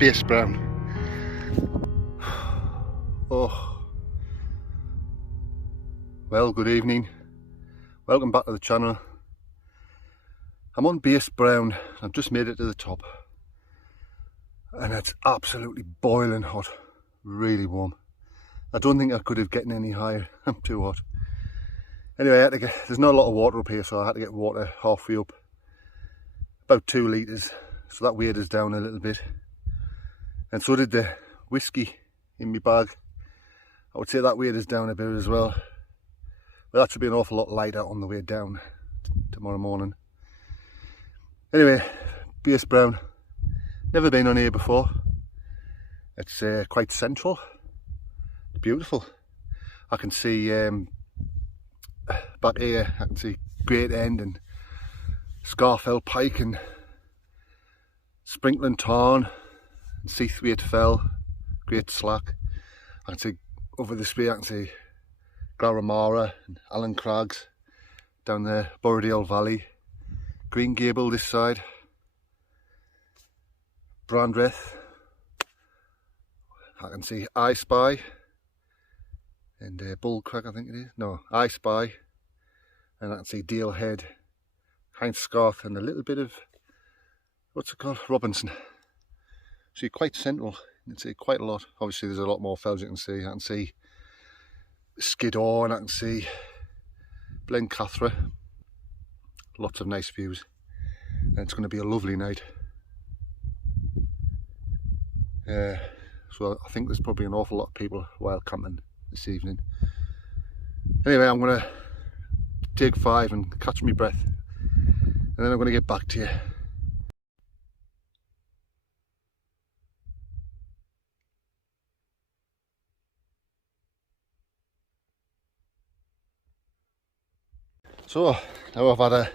base brown. Oh, well, good evening. Welcome back to the channel. I'm on base brown. I've just made it to the top, and it's absolutely boiling hot, really warm. I don't think I could have gotten any higher. I'm too hot. Anyway, I had to get, there's not a lot of water up here, so I had to get water halfway up, about 2 litres, so that weighed us down a little bit. And so did the whiskey in my bag. I would say that weighed us down a bit as well. But that should be an awful lot lighter on the way down tomorrow morning. Anyway, base brown. Never been on here before. It's quite central. It's beautiful. I can see back here, I can see Great End and Scarfell Pike and Sprinkling Tarn and Seathwaite Fell, Great Slack. I can see over this way, I can see Glaramara and Allen Crags down there, Borrowdale Valley, Green Gable this side, Brandreth. I can see I Spy and Bull Crag, I think it is. No, I Spy, and I can see Dale Head, Hindscarth, and a little bit of, what's it called, Robinson. So you're quite central. You can see quite a lot. Obviously there's a lot more fells you can see. I can see Skiddaw and I can see Blencathra. Lots of nice views. And it's going to be a lovely night. So I think there's probably an awful lot of people wild camping this evening. Anyway, I'm going to take 5 and catch my breath. And then I'm going to get back to you. So now I've had a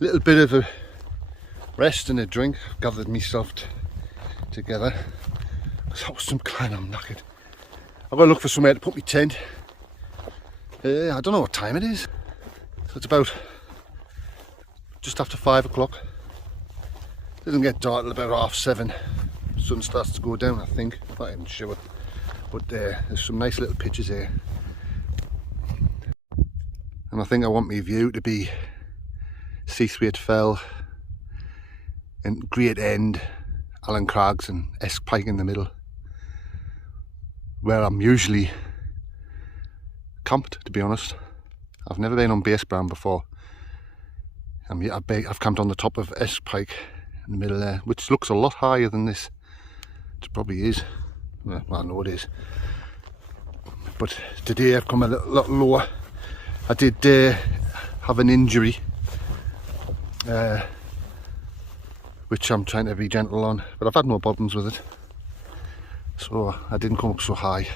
little bit of a rest and a drink, I've gathered myself together because I was some kind of knackered. I've got to look for somewhere to put my tent. I don't know what time it is, so it's about just after 5 o'clock. It doesn't get dark till about 7:30. The sun starts to go down, I think. I'm not even sure, but there's some nice little pictures here. And I think I want my view to be Seathwaite Fell and Great End, Allen Crags and Esk Pike in the middle, where I'm usually camped, to be honest. I've never been on base brown before. I've camped on the top of Esk Pike in the middle there, which looks a lot higher than this. It probably is. Well, I know it is. But today I've come a lot lower. I did have an injury, which I'm trying to be gentle on, but I've had no problems with it, so I didn't come up so high.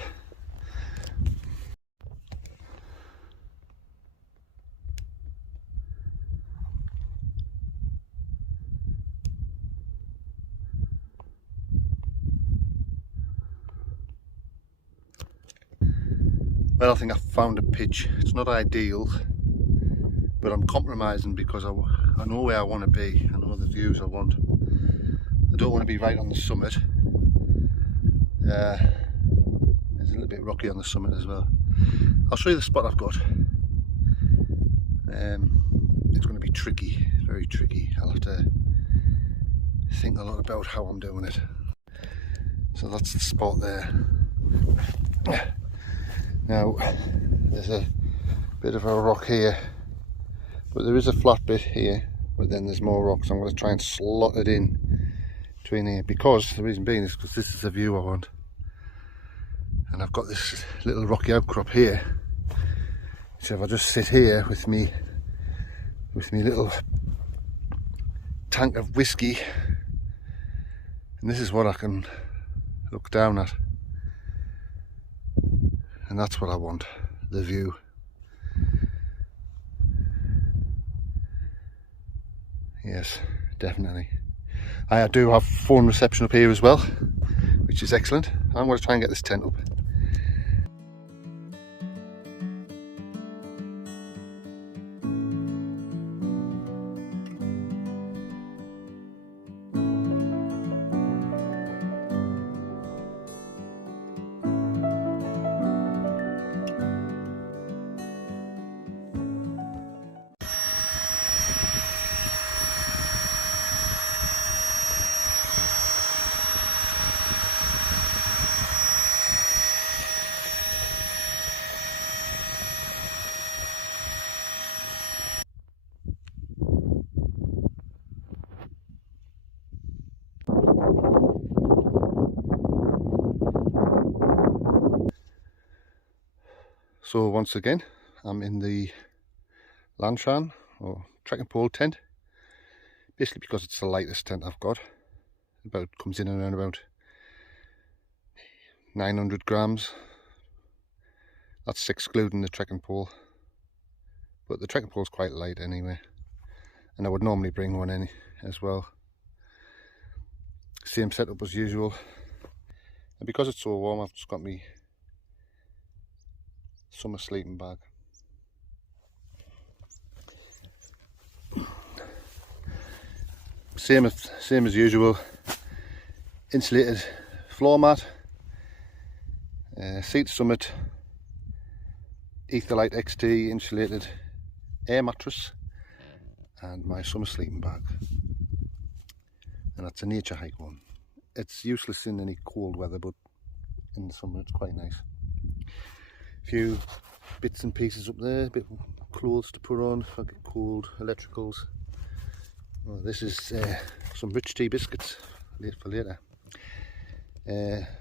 Well, I think I've found a pitch. It's not ideal, but I'm compromising because I know where I want to be. I know the views I want. I don't want to be right on the summit. There's a little bit rocky on the summit as well. I'll show you the spot I've got. It's going to be tricky, very tricky. I'll have to think a lot about how I'm doing it. So that's the spot there. Now, there's a bit of a rock here, but there is a flat bit here, but then there's more rocks. I'm going to try and slot it in between here, because the reason being is because this is the view I want. And I've got this little rocky outcrop here. So if I just sit here with me little tank of whiskey, and this is what I can look down at. And that's what I want, the view. Yes, definitely. I do have phone reception up here as well, which is excellent. I'm going to try and get this tent up. So once again, I'm in the Lanshan or trekking pole tent, basically because it's the lightest tent I've got. Comes in around about 900 grams. That's excluding the trekking pole, but the trekking pole is quite light anyway, and I would normally bring one in as well. Same setup as usual, and because it's so warm, I've just got my summer sleeping bag. Same as usual. Insulated floor mat, Seat Summit Etherlite XT insulated air mattress, and my summer sleeping bag. And that's a Nature Hike one. It's useless in any cold weather, but in the summer it's quite nice. A few bits and pieces up there, a bit of clothes to put on if I get cold, electricals. Well, this is some rich tea biscuits for later.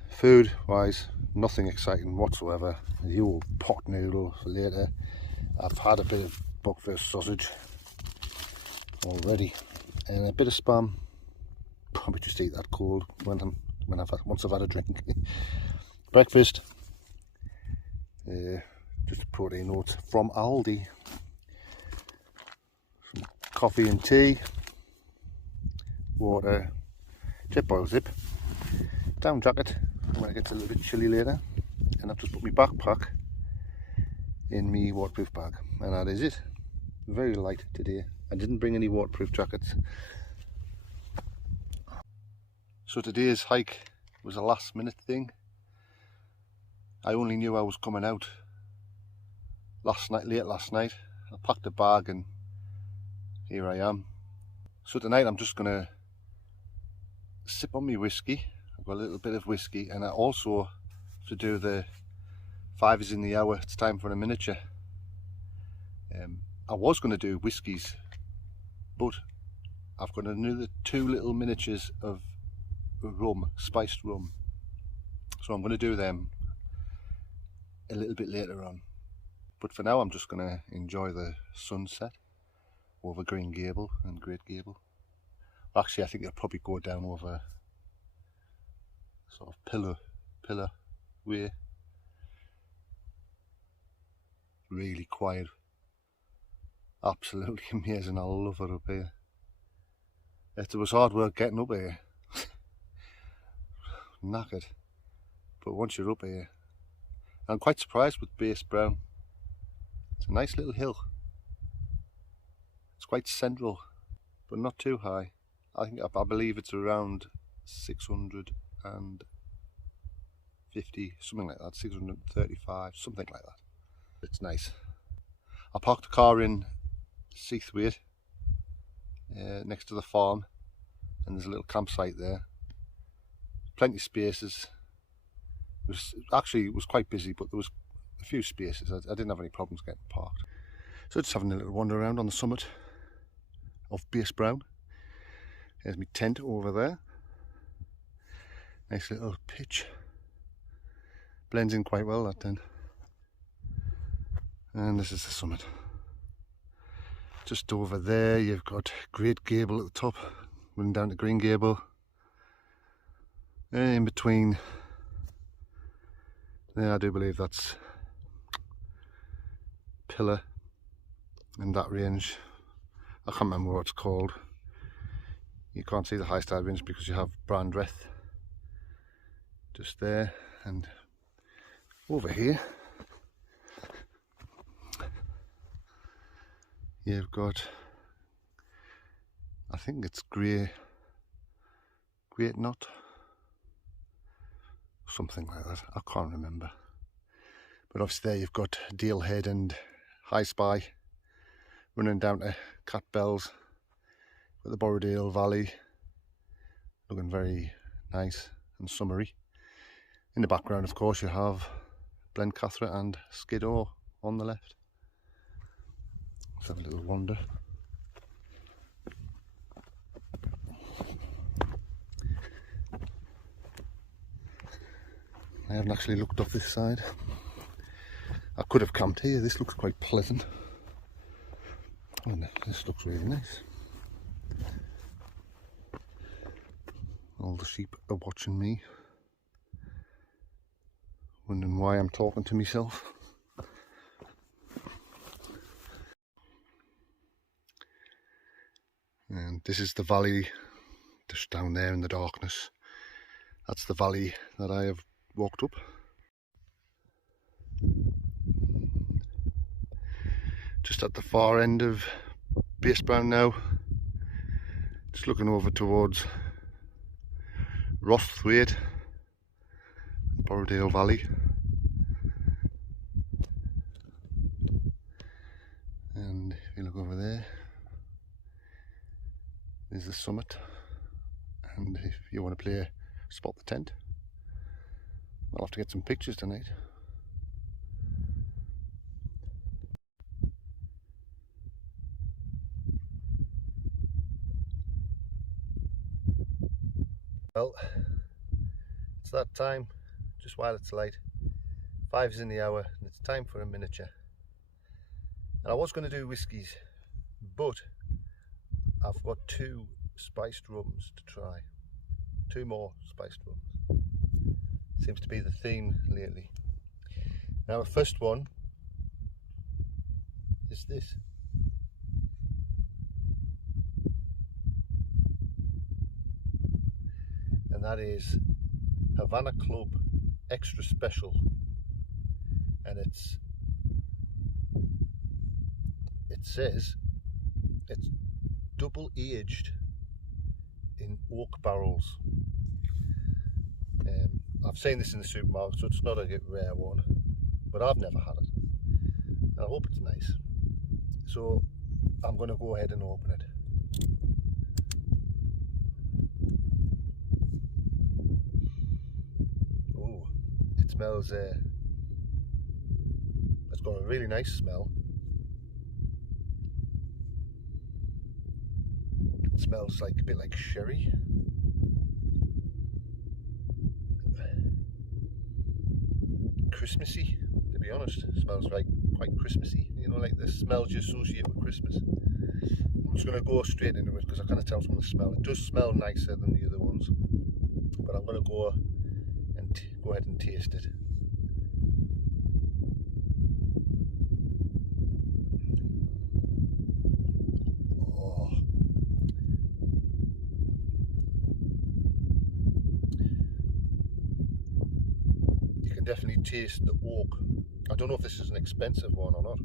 Food wise, nothing exciting whatsoever. The old pot noodle for later. I've had a bit of buckfast sausage already, and a bit of spam. Probably just eat that cold once I've had a drink. Breakfast, just a protein oats from Aldi. Some coffee and tea, water, jet boil zip, down jacket when it gets a little bit chilly later, and I've just put my backpack in my waterproof bag, and that is it. Very light today. I didn't bring any waterproof jackets. So today's hike was a last minute thing. I only knew I was coming out late last night. I packed a bag and here I am. So tonight I'm just gonna sip on my whiskey. I've got a little bit of whiskey, and I also have to do the 5 is in the hour. It's time for a miniature. I was going to do whiskies, but I've got another 2 little miniatures of rum, spiced rum. So I'm going to do them a little bit later on. But for now I'm just going to enjoy the sunset over Green Gable and Great Gable. Actually, I think it'll probably go down over sort of Pillar Way. Really quiet. Absolutely amazing. I love it up here. It was hard work getting up here. Knackered. But once you're up here, I'm quite surprised with Base Brown. It's a nice little hill. It's quite central, but not too high. I believe it's around 650, something like that, 635, something like that. It's nice. I parked the car in Seathwaite, next to the farm, and there's a little campsite there. Plenty of spaces. It was quite busy, but there was a few spaces. I didn't have any problems getting parked. So just having a little wander around on the summit of Base Brown. There's my tent over there. Nice little pitch. Blends in quite well, that tent. And this is the summit. Just over there you've got Great Gable at the top, running down to Green Gable. In between there, I do believe that's Pillar in that range. I can't remember what it's called. You can't see the high side range because you have Brandreth just there, and over here you've got, I think it's Great Knot, something like that. I can't remember. But obviously there you've got Dalehead and High Spy running down to Cat Bells with the Borrowdale Valley, looking very nice and summery. In the background, of course, you have Blencathra and Skiddaw on the left. Let's have a little wander. I haven't actually looked up this side. I could have camped here. This looks quite pleasant. Oh, this looks really nice. All the sheep are watching me, wondering why I'm talking to myself. And this is the valley just down there in the darkness. That's the valley that I have walked up. Just at the far end of Base Brown now. Just looking over towards Rothwaite, Borrowdale Valley. And if you look over there, there's the summit. And if you want to play spot the tent, I'll have to get some pictures tonight. Well, it's that time, just while it's light. 5's in the hour and it's time for a miniature. And I was going to do whiskies, but I've got 2 spiced rums to try. 2 more spiced rums. Seems to be the theme lately. Now the first one is this. And that is Havana Club Extra Special. And it says it's double aged in oak barrels. I've seen this in the supermarket, so it's not a rare one, but I've never had it, and I hope it's nice. So I'm going to go ahead and open it. Oh, it smells. It's got a really nice smell. It smells like a bit like sherry. Christmassy, to be honest. It smells like quite Christmassy, you know, like the smells you associate with Christmas. I'm just going to go straight into it because I kind of tell from the smell. It does smell nicer than the other ones, but I'm going to go ahead and taste it. Oh. You can definitely taste the oak. I don't know if this is an expensive one or not,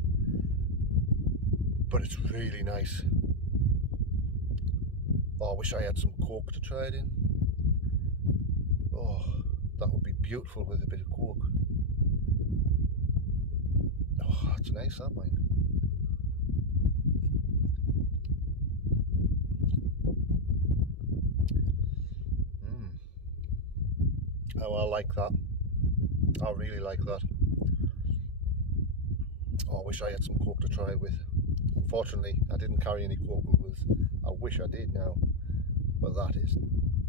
but it's really nice. Oh, I wish I had some Coke to try it in. Oh, that would be beautiful with a bit of Coke. Oh, that's nice, that wine. Oh, I like that. I really like that. Oh, I wish I had some Coke to try it with. Unfortunately, I didn't carry any Coke with. I wish I did now, but that is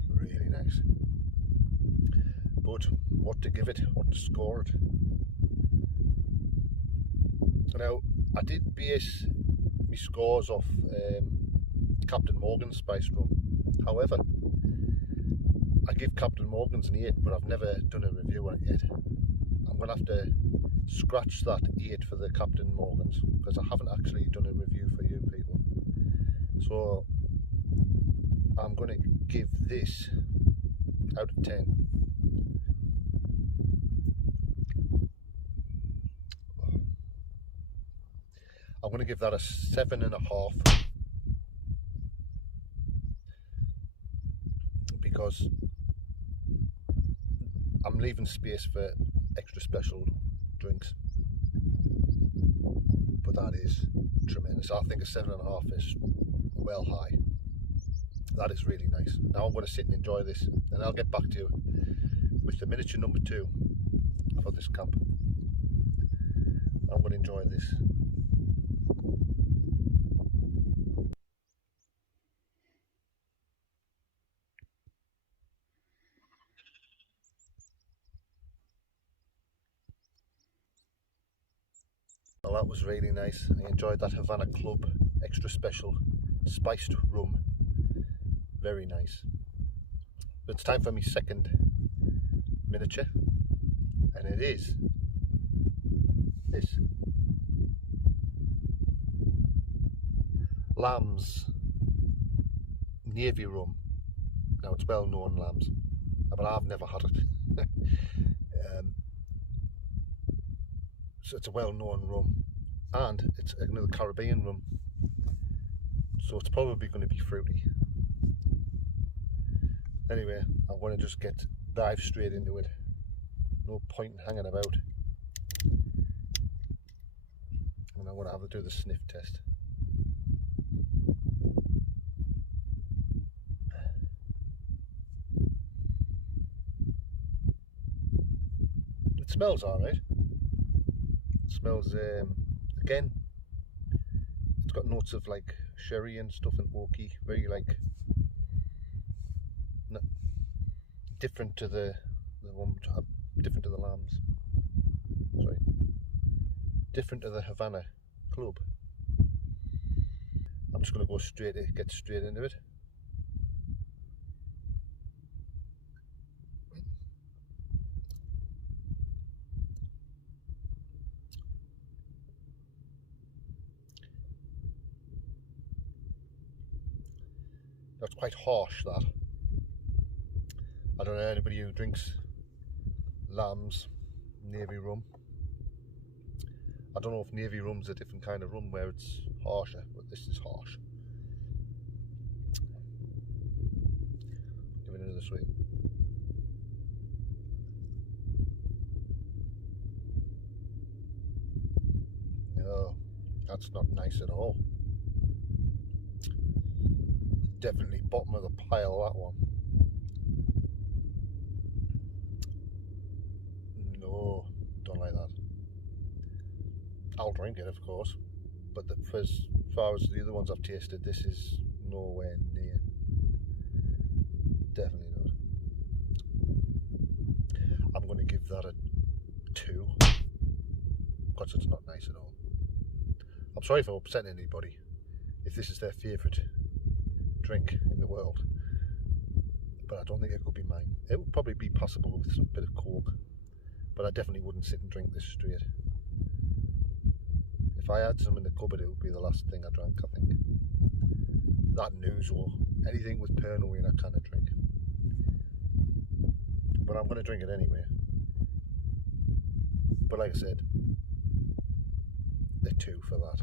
really nice. But what to give it, what to score it. Now, I did base my scores off Captain Morgan's Spice Rum. However, I give Captain Morgan's an 8, but I've never done a review on it yet. I'm going to have to scratch that 8 for the Captain Morgan's because I haven't actually done a review for you people. So I'm going to give this out of 10. I'm going to give that a 7.5 because I'm leaving space for extra special drinks, but that is tremendous. I think a 7.5 is well high. That is really nice. Now I'm going to sit and enjoy this, and I'll get back to you with the miniature number 2 for this camp. I'm going to enjoy this. that was really nice. I enjoyed that Havana Club extra special spiced rum. Very nice. But it's time for my second miniature, and it is this Lamb's Navy rum. Now it's well known Lamb's, but I've never had it. So it's a well known rum, and it's another Caribbean rum, so it's probably going to be fruity. Anyway, I'm going to just dive straight into it. No point in hanging about. And I'm going to have to do the sniff test. It smells alright. It smells, again, it's got notes of like sherry and stuff and oaky, very like different to the one, different to the Lambs. Sorry, different to the Havana Club. I'm just going to get straight into it. That's quite harsh, that. I don't know anybody who drinks Lamb's Navy rum. I don't know if Navy rum's a different kind of rum where it's harsher, but this is harsh. Give it another swig. No, that's not nice at all. Definitely bottom of the pile, that one. No, don't like that. I'll drink it, of course, but as far as the other ones I've tasted, this is nowhere near. Definitely not. I'm going to give that a 2 because it's not nice at all. I'm sorry for upsetting anybody if this is their favourite drink in the world, but I don't think it could be mine. It would probably be possible with some bit of Coke, but I definitely wouldn't sit and drink this straight. If I had some in the cupboard, it would be the last thing I drank, I think. That news or anything with Pernod in, I kind of drink. But I'm going to drink it anyway. But like I said, a 2 for that.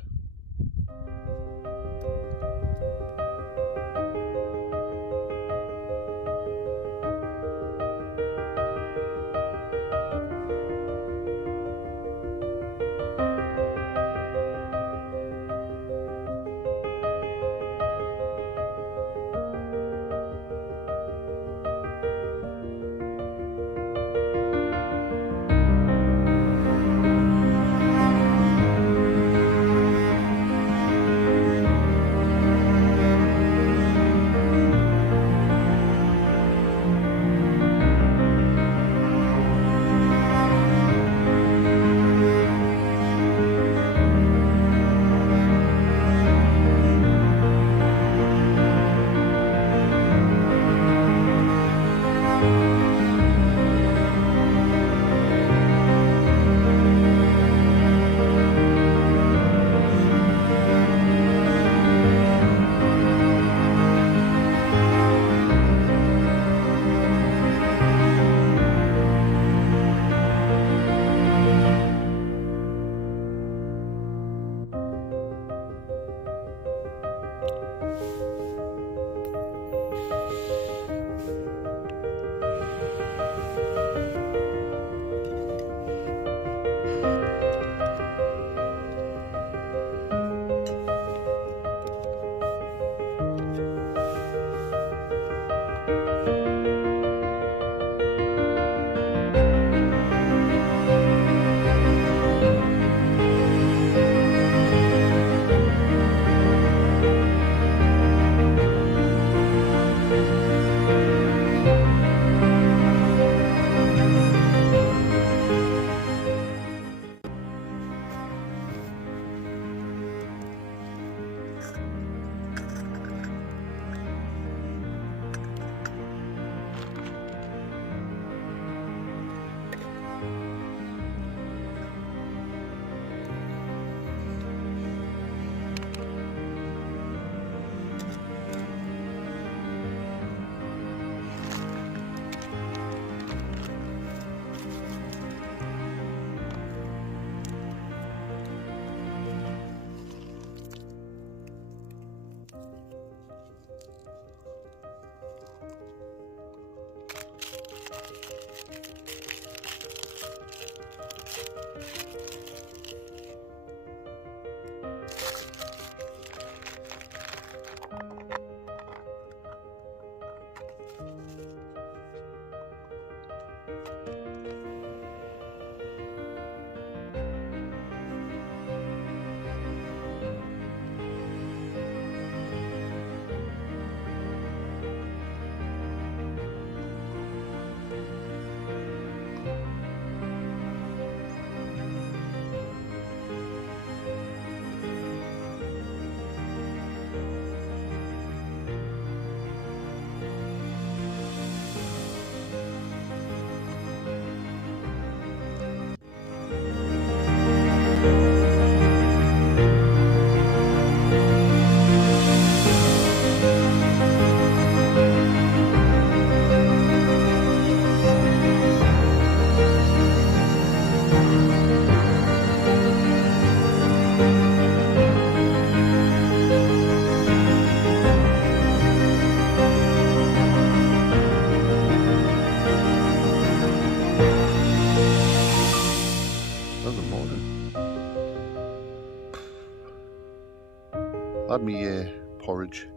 had me porridge,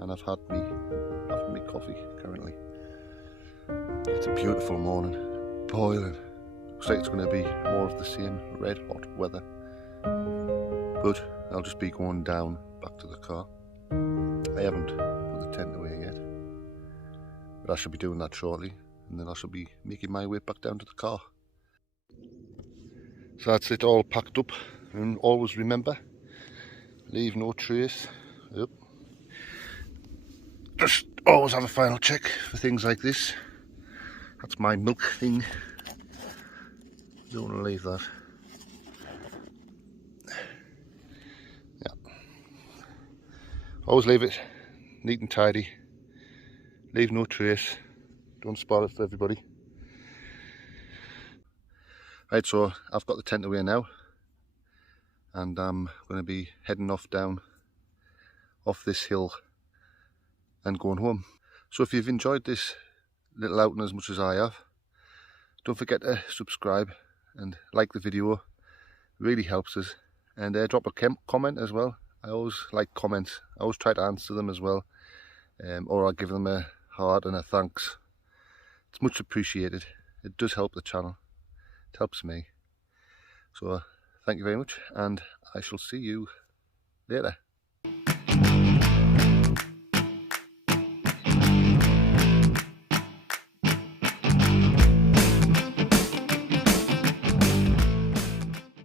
and I've had me coffee currently. It's a beautiful morning, boiling. Looks like it's going to be more of the same red hot weather, but I'll just be going down back to the car. I haven't put the tent away yet, but I should be doing that shortly, and then I shall be making my way back down to the car. So that's it, all packed up, and always remember, leave no trace. Yep. Just always have a final check for things like this. That's my milk thing. Don't want to leave that. Yeah. Always leave it neat and tidy. Leave no trace. Don't spoil it for everybody. Right, so I've got the tent away now, and I'm going to be heading off this hill and going home. So if you've enjoyed this little outing as much as I have, don't forget to subscribe and like the video. It really helps us, and drop a comment as well. I always like comments. I always try to answer them as well, or I'll give them a heart and a thanks. It's much appreciated. It does help the channel. It helps me. So thank you very much, and I shall see you later.